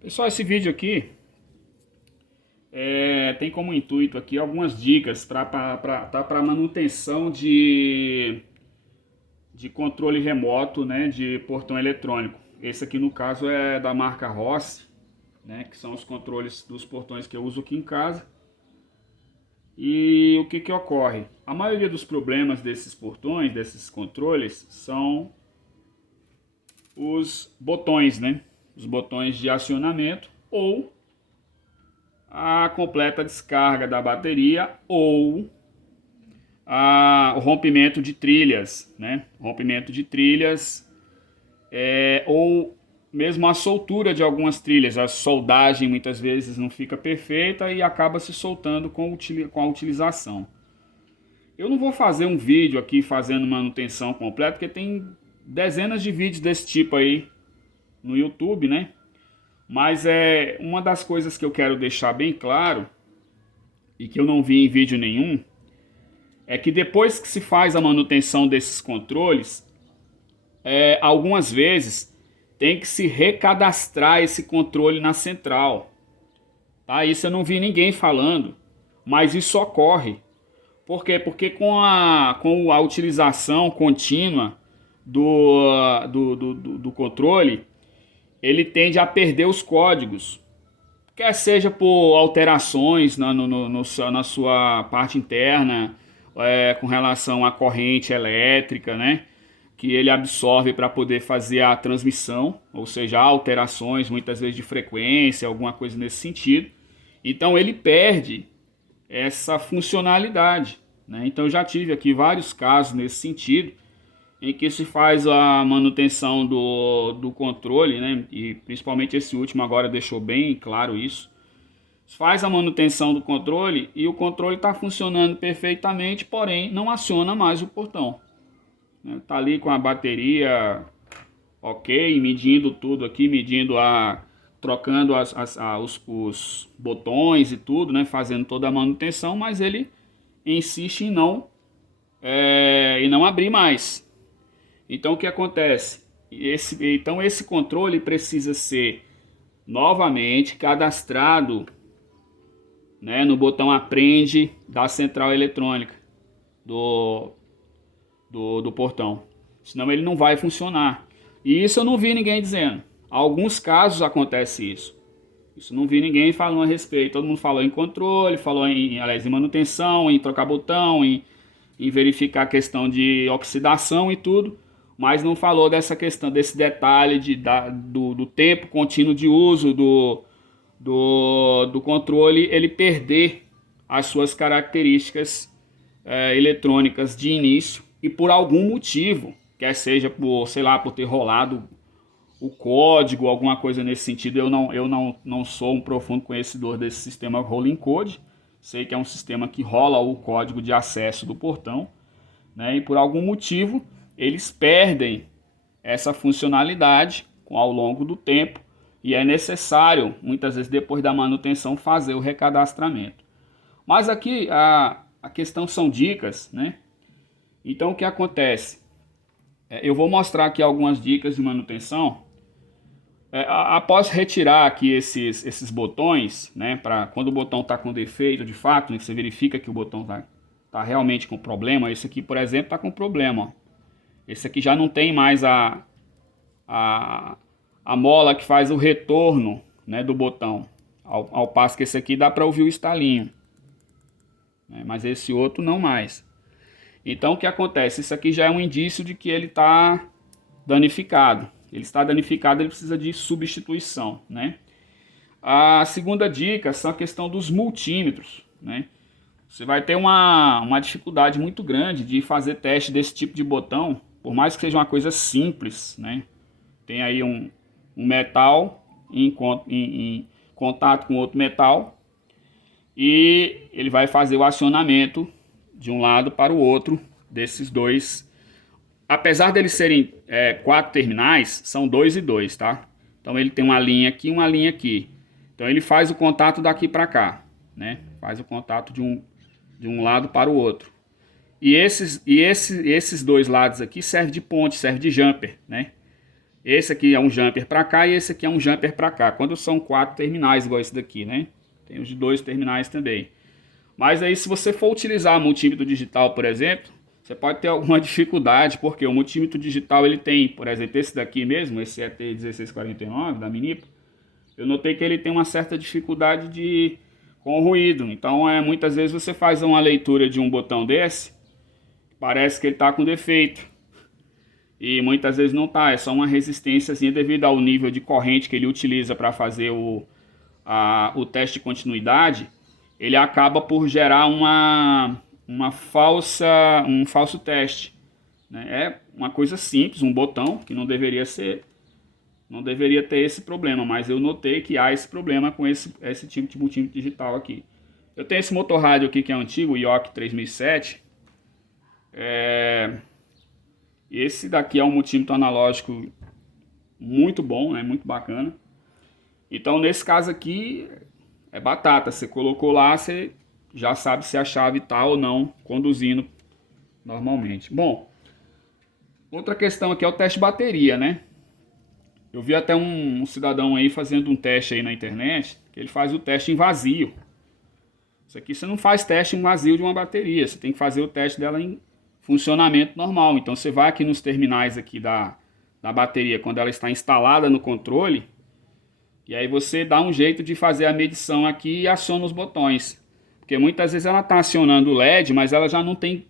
Pessoal, esse vídeo aqui tem como intuito aqui algumas dicas para manutenção de controle remoto, né, de portão eletrônico. Esse aqui no caso é da marca Rossi, né, que são os controles dos portões que eu uso aqui em casa. E o que que ocorre? A maioria dos problemas desses portões, desses controles, são os botões, né? Os botões de acionamento ou a completa descarga da bateria ou o rompimento de trilhas, né? Rompimento de trilhas ou mesmo a soltura de algumas trilhas. A soldagem muitas vezes não fica perfeita e acaba se soltando com a utilização. Eu não vou fazer um vídeo aqui fazendo manutenção completa, porque tem dezenas de vídeos desse tipo aí no YouTube, né? Mas uma das coisas que eu quero deixar bem claro, e que eu não vi em vídeo nenhum, é que depois que se faz a manutenção desses controles, algumas vezes tem que se recadastrar esse controle na central. Tá? Isso eu não vi ninguém falando, mas isso ocorre. Por quê? Porque com a utilização contínua do controle, ele tende a perder os códigos. Quer seja por alterações na sua parte interna, com relação à corrente elétrica, né? Que ele absorve para poder fazer a transmissão, ou seja, alterações muitas vezes de frequência, alguma coisa nesse sentido. Então ele perde essa funcionalidade, né? Então eu já tive aqui vários casos nesse sentido, em que se faz a manutenção do controle, né? E principalmente esse último agora deixou bem claro isso. Faz a manutenção do controle e o controle está funcionando perfeitamente, porém não aciona mais o portão. Está ali com a bateria ok, medindo tudo aqui, trocando os botões e tudo, né? Fazendo toda a manutenção, mas ele insiste em não abrir mais. Então o que acontece? Então esse controle precisa ser novamente cadastrado, né, no botão aprende da central eletrônica do portão. Senão ele não vai funcionar. E isso eu não vi ninguém dizendo. Alguns casos acontece isso. Isso não vi ninguém falando a respeito. Todo mundo falou em controle, falou aliás, em manutenção, em trocar botão, em verificar a questão de oxidação e tudo, mas não falou dessa questão, desse detalhe do tempo contínuo de uso do controle, ele perder as suas características eletrônicas de início e por algum motivo, quer seja por, sei lá, por ter rolado o código, alguma coisa nesse sentido. Eu não sou um profundo conhecedor desse sistema Rolling Code. Sei que é um sistema que rola o código de acesso do portão, né? E por algum motivo eles perdem essa funcionalidade ao longo do tempo e é necessário, muitas vezes depois da manutenção, fazer o recadastramento. Mas aqui a questão são dicas, né? Então o que acontece? Eu vou mostrar aqui algumas dicas de manutenção. Após retirar aqui esses botões, né, para quando o botão está com defeito de fato, né, você verifica que o botão tá realmente com problema. Esse aqui, por exemplo, está com problema. Ó. Esse aqui já não tem mais a, a mola que faz o retorno, né, do botão. Ao passo que esse aqui dá para ouvir o estalinho, né, mas esse outro não mais. Então o que acontece? Isso aqui já é um indício de que ele está danificado. Ele está danificado, ele precisa de substituição, né? A segunda dica são a questão dos multímetros, né? Você vai ter uma dificuldade muito grande de fazer teste desse tipo de botão, por mais que seja uma coisa simples, né? Tem aí um metal em contato com outro metal e ele vai fazer o acionamento de um lado para o outro desses dois. Apesar deles serem 4 terminais, são 2 e 2, tá? Então ele tem uma linha aqui e uma linha aqui. Então ele faz o contato daqui para cá, né? Faz o contato de um lado para o outro. E esses dois lados aqui servem de ponte, servem de jumper, né? Esse aqui é um jumper para cá e esse aqui é um jumper para cá. Quando são 4 terminais igual esse daqui, né? Tem os de 2 terminais também. Mas aí se você for utilizar multímetro digital, por exemplo, você pode ter alguma dificuldade, porque o multímetro digital ele tem, por exemplo, esse daqui mesmo, esse ET1649 da Minipo, eu notei que ele tem uma certa dificuldade com o ruído. Então, muitas vezes você faz uma leitura de um botão desse, parece que ele está com defeito. E muitas vezes não está, é só uma resistência devido ao nível de corrente que ele utiliza para fazer o teste de continuidade. Ele acaba por gerar um falso teste, né? É uma coisa simples, um botão que não deveria ter esse problema, mas eu notei que há esse problema com esse tipo de multímetro digital aqui. Eu tenho esse motor rádio aqui que é antigo, o IOC 3007. Esse daqui é um multímetro analógico muito bom, né? Muito bacana. Então nesse caso aqui é batata, você colocou lá, você já sabe se a chave está ou não conduzindo normalmente. Bom, outra questão aqui é o teste de bateria, né? Eu vi até um cidadão aí fazendo um teste aí na internet, que ele faz o teste em vazio. Isso aqui você não faz teste em vazio de uma bateria, você tem que fazer o teste dela em funcionamento normal. Então você vai aqui nos terminais aqui da bateria, quando ela está instalada no controle, e aí você dá um jeito de fazer a medição aqui e aciona os botões. Porque muitas vezes ela está acionando o LED, mas ela já não tem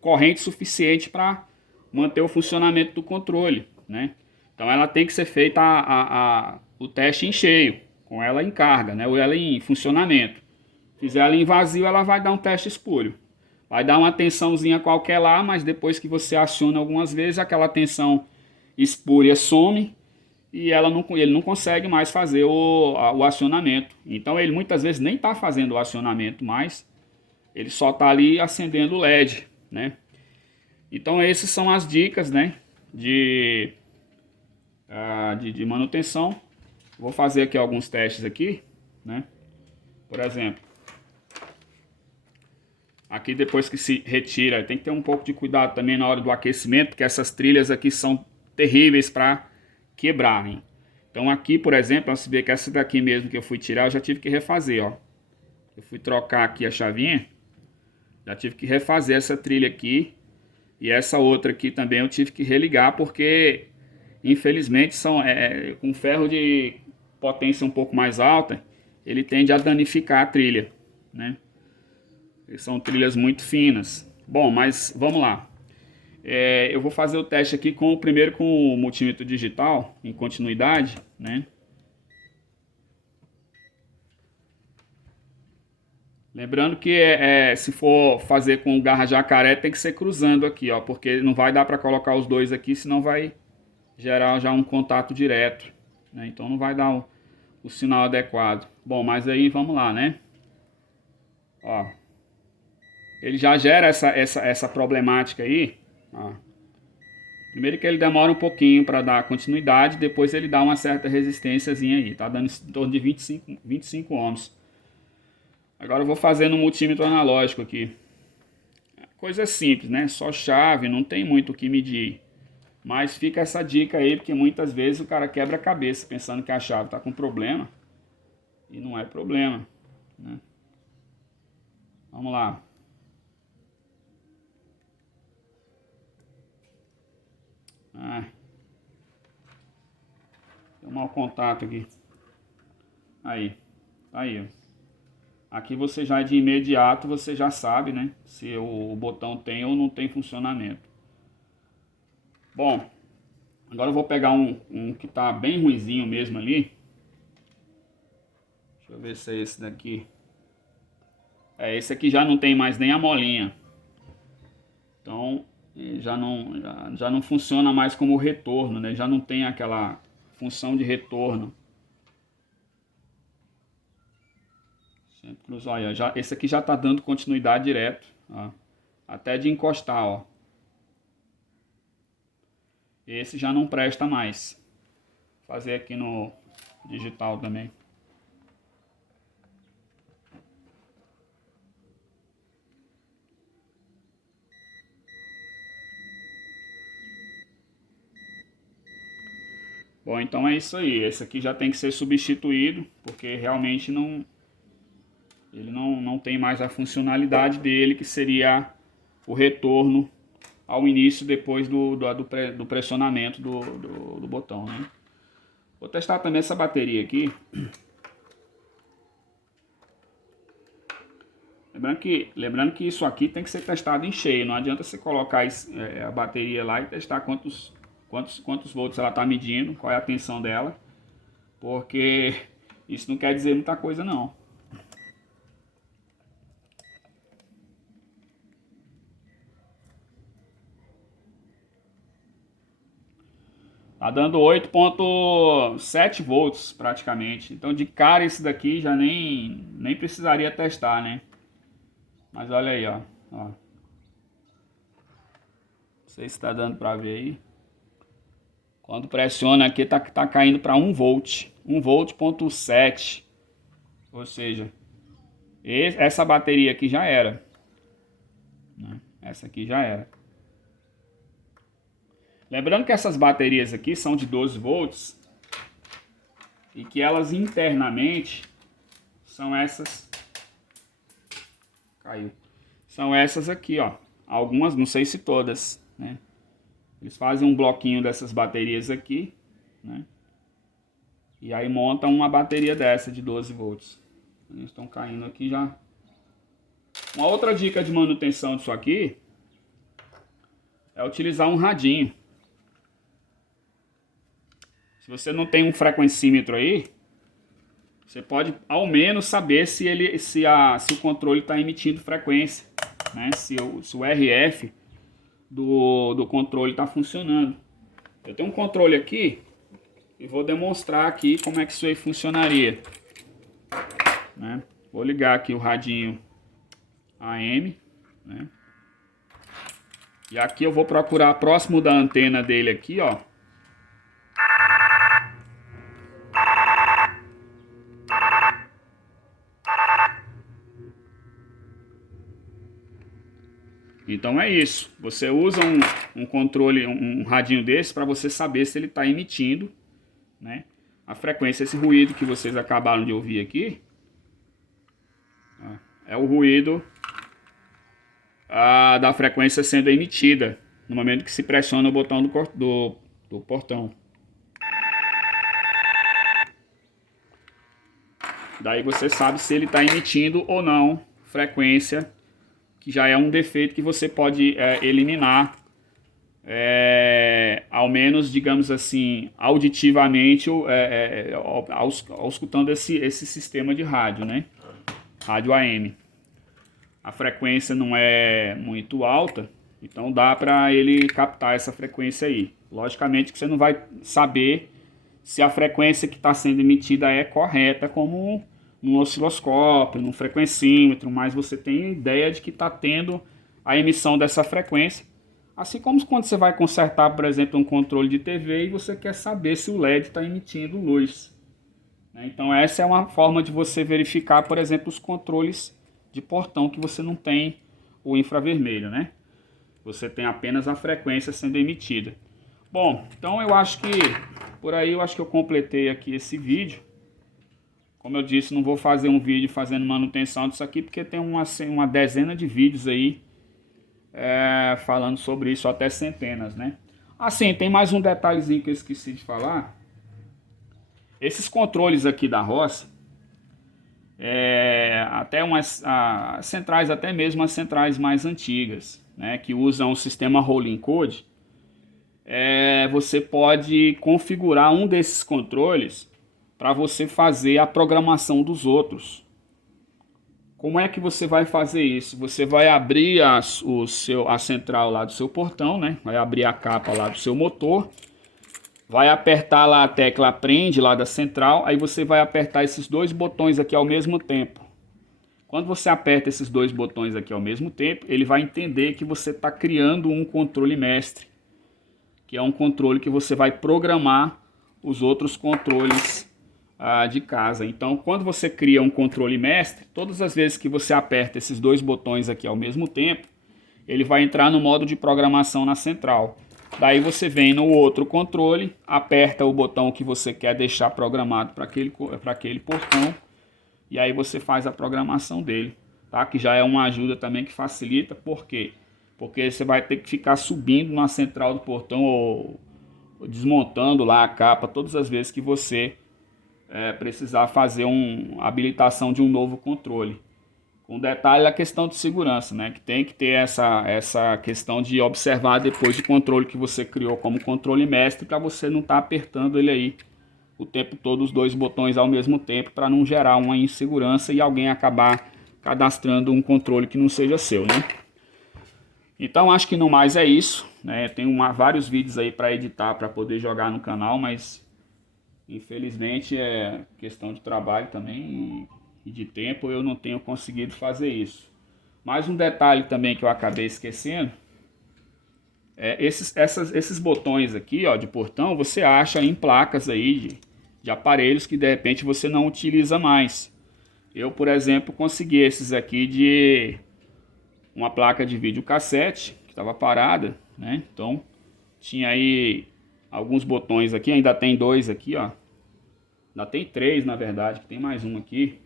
corrente suficiente para manter o funcionamento do controle, né? Então ela tem que ser feita o teste em cheio, com ela em carga, né? Ou ela em funcionamento. Fizer ela em vazio, ela vai dar um teste espúrio. Vai dar uma tensãozinha qualquer lá, mas depois que você aciona algumas vezes, aquela tensão espúria some e ele não consegue mais fazer o acionamento. Então ele muitas vezes nem está fazendo o acionamento mais, ele só está ali acendendo o LED, né? Então essas são as dicas, né, de manutenção. Vou fazer aqui alguns testes aqui, né? Por exemplo, aqui depois que se retira, tem que ter um pouco de cuidado também na hora do aquecimento, porque essas trilhas aqui são terríveis para quebrarem. Então aqui, por exemplo, você vê que essa daqui mesmo que eu fui tirar, eu já tive que refazer, ó. Eu fui trocar aqui a chavinha, já tive que refazer essa trilha aqui. E essa outra aqui também eu tive que religar, porque infelizmente são com ferro de potência um pouco mais alta, ele tende a danificar a trilha, né? E são trilhas muito finas. Bom, mas vamos lá. Eu vou fazer o teste aqui primeiro com o multímetro digital em continuidade, né? Lembrando que se for fazer com garra jacaré tem que ser cruzando aqui, ó, porque não vai dar para colocar os dois aqui, senão vai gerar já um contato direto, né? Então não vai dar o sinal adequado. Bom, mas aí vamos lá, né? Ó, ele já gera essa problemática aí, ó. Primeiro que ele demora um pouquinho para dar continuidade, depois ele dá uma certa resistênciazinha aí, tá dando em torno de 25 ohms. Agora eu vou fazer no multímetro analógico aqui. Coisa simples, né? Só chave, não tem muito o que medir. Mas fica essa dica aí, porque muitas vezes o cara quebra a cabeça pensando que a chave está com problema. E não é problema, né? Vamos lá. Tem um mau contato aqui. Aí. Aí, ó. Aqui você já de imediato, você já sabe, né? Se o botão tem ou não tem funcionamento. Bom, agora eu vou pegar um que tá bem ruinzinho mesmo ali. Deixa eu ver se é esse daqui. Esse aqui já não tem mais nem a molinha. Então, já não funciona mais como retorno, né? Já não tem aquela função de retorno. Olha, esse aqui já está dando continuidade direto, ó, até de encostar, ó. Esse já não presta mais. Vou fazer aqui no digital também. Bom, então é isso aí. Esse aqui já tem que ser substituído, porque realmente ele não tem mais a funcionalidade dele, que seria o retorno ao início depois do pressionamento do botão, né? Vou testar também essa bateria aqui. Lembrando que isso aqui tem que ser testado em cheio. Não adianta você colocar a bateria lá e testar quantos volts ela está medindo, qual é a tensão dela, porque isso não quer dizer muita coisa não. Tá dando 8,7 volts praticamente. Então de cara esse daqui já nem precisaria testar, né? Mas olha aí, ó. Não sei se tá dando para ver aí. Quando pressiona aqui tá caindo para 1 volt. 1 volt,7. Ou seja, essa bateria aqui já era, né? Essa aqui já era. Lembrando que essas baterias aqui são de 12 volts e que elas internamente são essas. Caiu. São essas aqui, ó. Algumas, não sei se todas, né? Eles fazem um bloquinho dessas baterias aqui, né? E aí montam uma bateria dessa de 12 volts. Eles estão caindo aqui já. Uma outra dica de manutenção disso aqui é utilizar um radinho. Se você não tem um frequencímetro aí, você pode ao menos saber se o controle está emitindo frequência, né? Se o RF do controle está funcionando. Eu tenho um controle aqui e vou demonstrar aqui como é que isso aí funcionaria, né? Vou ligar aqui o radinho AM, né? E aqui eu vou procurar próximo da antena dele aqui, ó. Então é isso. Você usa um controle, um radinho desse para você saber se ele está emitindo, né, a frequência. Esse ruído que vocês acabaram de ouvir aqui é o ruído da frequência sendo emitida no momento que se pressiona o botão do portão. Daí você sabe se ele está emitindo ou não frequência, que já é um defeito que você pode eliminar, ao menos, digamos assim, auditivamente, escutando esse sistema de rádio, né? Rádio AM. A frequência não é muito alta, então dá para ele captar essa frequência aí. Logicamente que você não vai saber se a frequência que está sendo emitida é correta, como num osciloscópio, num frequencímetro, mas você tem ideia de que está tendo a emissão dessa frequência. Assim como quando você vai consertar, por exemplo, um controle de TV e você quer saber se o LED está emitindo luz. Então essa é uma forma de você verificar, por exemplo, os controles de portão que você não tem o infravermelho, né? Você tem apenas a frequência sendo emitida. Bom, então eu acho que por aí eu completei aqui esse vídeo. Como eu disse, não vou fazer um vídeo fazendo manutenção disso aqui, porque tem uma dezena de vídeos aí falando sobre isso, até centenas, né? Assim, tem mais um detalhezinho que eu esqueci de falar. Esses controles aqui da roça, até as centrais, até mesmo as centrais mais antigas, né, que usam o sistema Rolling Code, você pode configurar um desses controles para você fazer a programação dos outros. Como é que você vai fazer isso? Você vai abrir a central lá do seu portão, né? Vai abrir a capa lá do seu motor, vai apertar lá a tecla prende lá da central, aí você vai apertar esses dois botões aqui ao mesmo tempo. Quando você aperta esses dois botões aqui ao mesmo tempo, ele vai entender que você está criando um controle mestre, que é um controle que você vai programar os outros controles de casa. Então, quando você cria um controle mestre, todas as vezes que você aperta esses dois botões aqui ao mesmo tempo, ele vai entrar no modo de programação na central. Daí você vem no outro controle, aperta o botão que você quer deixar programado para aquele portão, e aí você faz a programação dele, tá? Que já é uma ajuda também que facilita. Por quê? Porque você vai ter que ficar subindo na central do portão ou desmontando lá a capa todas as vezes que você precisar fazer uma habilitação de um novo controle. Com detalhe a questão de segurança, né? Que tem que ter essa questão de observar depois o controle que você criou como controle mestre, para você não estar apertando ele aí o tempo todo, os dois botões ao mesmo tempo, para não gerar uma insegurança e alguém acabar cadastrando um controle que não seja seu, né? Então acho que no mais é isso, né? Tem vários vídeos aí para editar, para poder jogar no canal, mas infelizmente é questão de trabalho também e de tempo, eu não tenho conseguido fazer isso. Mais um detalhe também que eu acabei esquecendo, esses botões aqui, ó, de portão, você acha em placas aí de aparelhos que de repente você não utiliza mais. Eu, por exemplo, consegui esses aqui de uma placa de videocassete que estava parada, né? Então tinha aí alguns botões aqui, ainda tem dois aqui, ó. Ainda tem três, na verdade, que tem mais um aqui.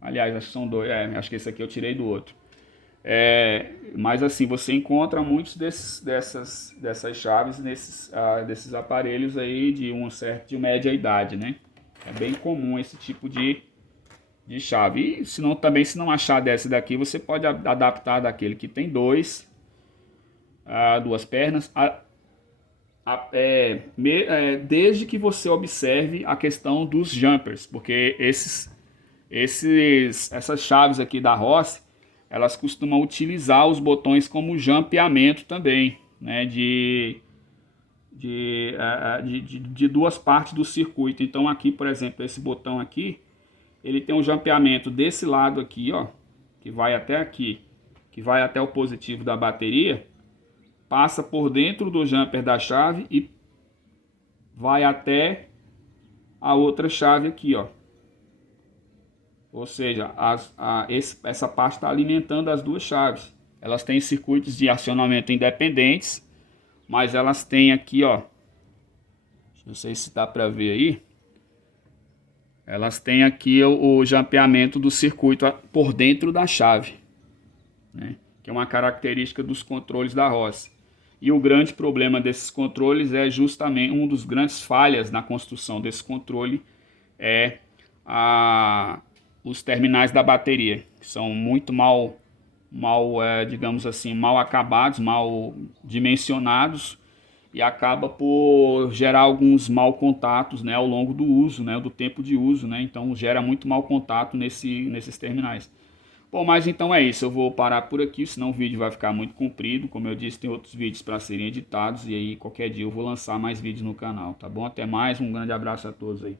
Aliás, acho que são dois. Acho que esse aqui eu tirei do outro. Mas assim, você encontra muitos dessas chaves desses aparelhos aí de média idade, né? É bem comum esse tipo de chave. E se não achar dessa daqui, você pode adaptar daquele que tem duas pernas. Desde que você observe a questão dos jumpers, porque essas chaves aqui da Rossi, elas costumam utilizar os botões como jampeamento também, né, de duas partes do circuito. Então aqui, por exemplo, esse botão aqui, ele tem um jampeamento desse lado aqui, ó, que vai até aqui, que vai até o positivo da bateria, passa por dentro do jumper da chave e vai até a outra chave aqui, ó. Ou seja, essa parte está alimentando as duas chaves. Elas têm circuitos de acionamento independentes, mas elas têm aqui, ó, não sei se dá para ver aí, elas têm aqui o jampeamento do circuito por dentro da chave, né? Que é uma característica dos controles da Rossi. E o grande problema desses controles é justamente, um dos grandes falhas na construção desse controle é os terminais da bateria, que são muito digamos assim, mal acabados, mal dimensionados, e acaba por gerar alguns mal contatos, né, ao longo do uso, né, do tempo de uso, né? Então gera muito mal contato nesses terminais. Bom, mas então é isso, eu vou parar por aqui, senão o vídeo vai ficar muito comprido. Como eu disse, tem outros vídeos para serem editados, e aí qualquer dia eu vou lançar mais vídeos no canal, tá bom? Até mais, um grande abraço a todos aí.